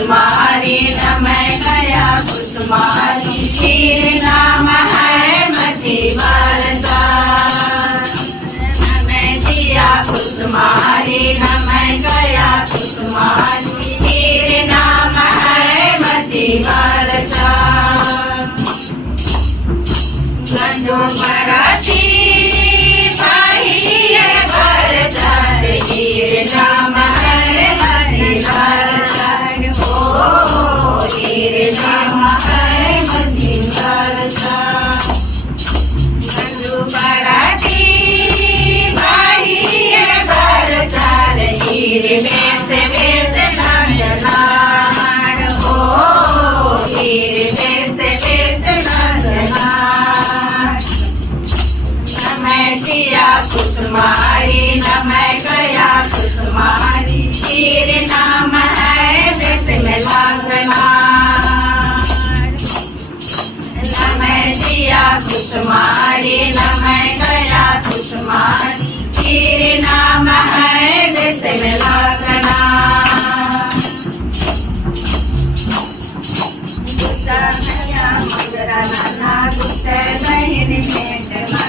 कुसुमारी नमः गया कुसुमारी शीर नाम है मछी बरसा नमः दिया कुसुमारी नमः गया कुसुमारी शीर नाम है मछी बरसा गंजो मराठी भाई बरसा शीर नाम है मछी बरसा हो शीर नाम है मछी बरसा गंजो मराठी भाई बरसा शीर बेस बेस नंदनार हो शीर बेस बेस नंदनार नमः दिया कुसुमारी नमः गया कुसुमारी शीर नाम है बेस में लागना नमः दिया कुसुमारी नमः गया कुसुमारी शीर नाम है बेस में लागना दुसरा नया मगरा नाना दुसरा बहिण भेट